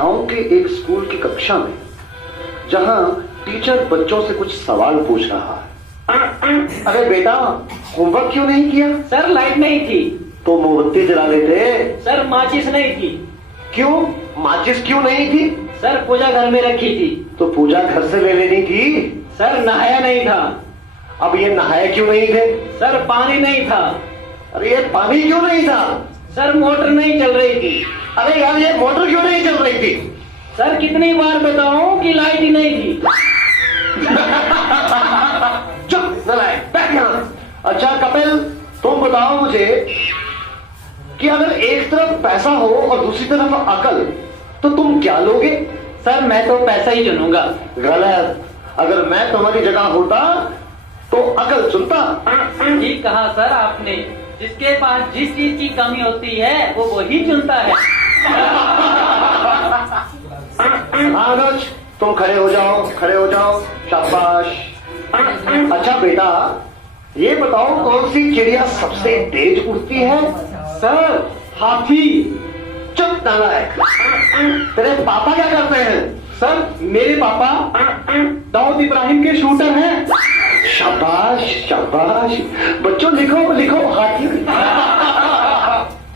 गांव के एक स्कूल की कक्षा में, जहां टीचर बच्चों से कुछ सवाल पूछ रहा है। अरे बेटा, होमवर्क क्यों नहीं किया? सर लाइट नहीं थी। तो मोमबत्ती जला लेते। सर माचिस नहीं थी। क्यों? माचिस क्यों नहीं थी? सर पूजा घर में रखी थी। तो पूजा घर से ले लेनी थी। सर नहाया नहीं था। अब ये नहाए क्यों नहीं थे? सर पानी नहीं था। अरे ये पानी क्यों नहीं था? सर मोटर नहीं चल रही थी। अरे यार, ये मोटर क्यों नहीं चल रही थी? सर कितनी बार बताऊं कि लाइट ही नहीं थी। चुप नालायक, बैठ यहां। अच्छा कपिल, तुम बताओ मुझे कि अगर एक तरफ पैसा हो और दूसरी तरफ अकल, तो तुम क्या लोगे? सर मैं तो पैसा ही चुनूंगा। गलत। अगर मैं तुम्हारी जगह होता तो अकल चुनता। ठीक कहा सर आपने। जिसके पास जिस चीज की कमी होती है वो वही चुनता है। हाँ अनुज, तुम खड़े हो जाओ, खड़े हो जाओ, शाबाश। अच्छा बेटा, ये बताओ कौन सी चिड़िया सबसे तेज उड़ती है? सर हाथी। चुप नालायक। तेरे पापा क्या करते हैं? सर मेरे पापा दाऊद इब्राहिम के शूटर हैं। शाबाश शाबाश। बच्चों लिखो लिखो, हाथी।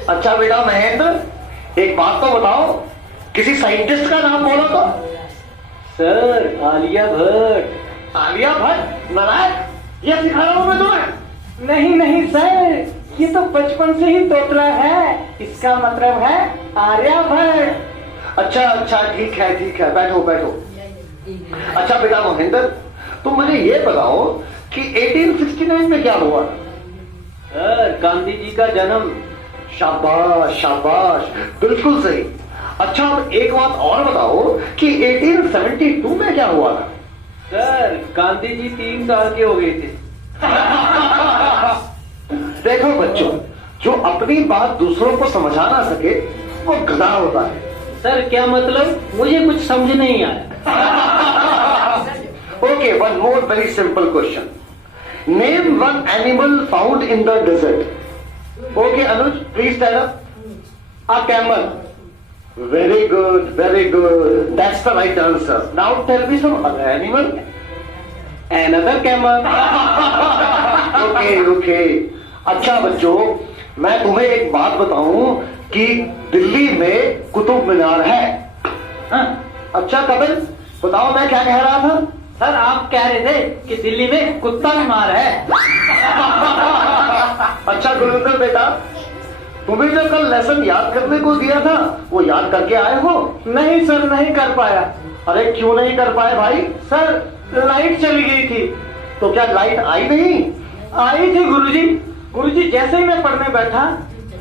अच्छा बेटा महेंद्र, एक बात तो बताओ, किसी साइंटिस्ट का नाम बोलो तो। सर आलिया भट्ट। आलिया भट्ट? नालायक, ये सिखा रहा हूं मैं तुम्हें। नहीं नहीं सर, ये तो बचपन से ही तोतला है। इसका मतलब है आर्यभट्ट। अच्छा अच्छा, ठीक है ठीक है, बैठो बैठो। अच्छा बेटा महेंद्र, तुम मुझे ये बताओ कि 1869 में क्या हुआ? सर गांधी जी का जन्म। शाबाश शाबाश, बिल्कुल सही। अच्छा अब एक बात और बताओ कि 1872 में क्या हुआ था? सर गांधी जी 3 साल के हो गए थे। देखो बच्चों, जो अपनी बात दूसरों को समझा ना सके वो गधा होता है। सर क्या मतलब? मुझे कुछ समझ नहीं आया। Okay, one more very simple question. Name one animal found in the desert. Okay, Anuj, please tell us. A camel. Very good, very good. That's the right answer. Now tell me some other animal. Another camel. Okay, okay. अच्छा बच्चों, मैं तुम्हें एक बात बताऊं कि दिल्ली में कुतुब मीनार है। हाँ? अच्छा कपिल, बताओ मैं क्या कह रहा था? सर आप कह रहे थे कि दिल्ली में कुत्ता बीमार है। अच्छा गुरुंदर बेटा, तुम्हें जो कल लेसन याद करने को दिया था वो याद करके आए हो? नहीं सर, नहीं कर पाया। अरे क्यों नहीं कर पाए भाई? सर लाइट चली गई थी। तो क्या लाइट आई नहीं? आई थी गुरुजी। गुरुजी जैसे ही मैं पढ़ने बैठा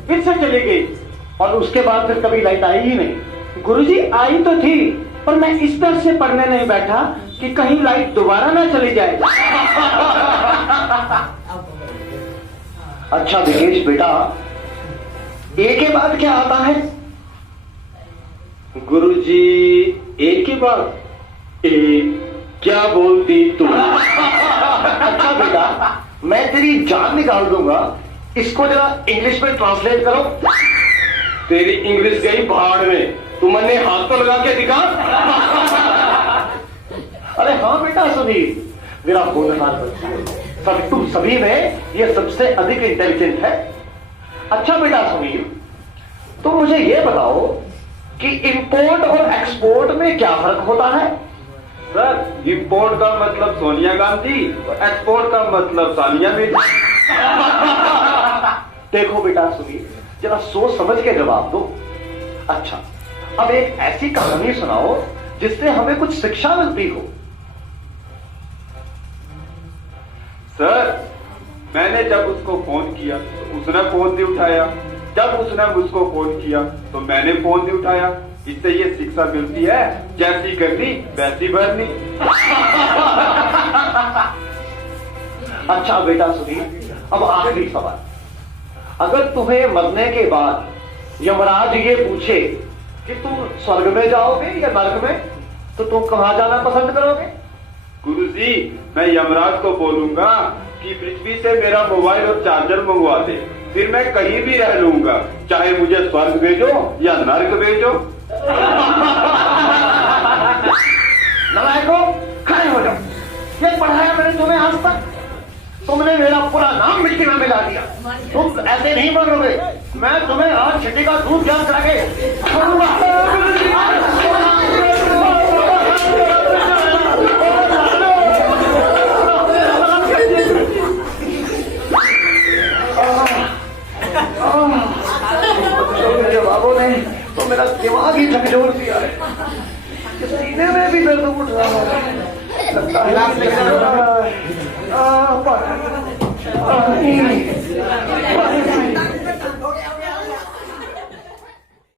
फिर से चली गई। और उसके बाद फिर कभी लाइट आई ही नहीं? गुरुजी आई तो थी, पर मैं इस तरह से पढ़ने नहीं बैठा कि कहीं लाइट दोबारा ना चली जाए। अच्छा विकेश बेटा, ए के बाद क्या आता है? गुरुजी एक ही बात। क्या बोलती तू? अच्छा बेटा, मैं तेरी जान निकाल दूंगा। इसको जरा इंग्लिश में ट्रांसलेट करो। तेरी इंग्लिश गई भाड़ में। तुमने हाथ तो लगा के दिखा। अरे हाँ बेटा सुनील, मेरा होनहार बच्चा है। सब तुम सभी में ये सबसे अधिक इंटेलिजेंट है। अच्छा बेटा सुनील, तुम मुझे ये बताओ कि इंपोर्ट और एक्सपोर्ट में क्या फर्क होता है? सर इंपोर्ट का मतलब सोनिया गांधी और एक्सपोर्ट का मतलब सानिया मिर्जा। देखो बेटा सुनील, जरा सोच समझ के जवाब दो। अच्छा, अब एक ऐसी कहानी सुनाओ जिससे हमें कुछ शिक्षा मिलती हो। सर मैंने जब उसको फोन किया तो उसने फोन नहीं उठाया। जब उसने मुझको फोन किया तो मैंने फोन नहीं उठाया। इससे ये शिक्षा मिलती है, जैसी करनी वैसी भरनी। अच्छा बेटा सुनील, अब आखिरी सवाल। अगर तुम्हें मरने के बाद यमराज ये पूछे कि तुम स्वर्ग में जाओगे या नरक में, तो तुम कहां जाना पसंद करोगे? गुरुजी, मैं यमराज को बोलूंगा कि पृथ्वी से मेरा मोबाइल और चार्जर मंगवा दे, फिर मैं कहीं भी रह लूंगा, चाहे मुझे स्वर्ग भेजो या नर्क भेजो। तुम ऐसे नहीं मरोगे। मैं तुम्हें आज छिट्टी का दूध जान करा के मेरे बाबू ने तो मेरा दिमाग ही झकझोर दिया है। सीने में भी दर्द उठ रहा है। लगता है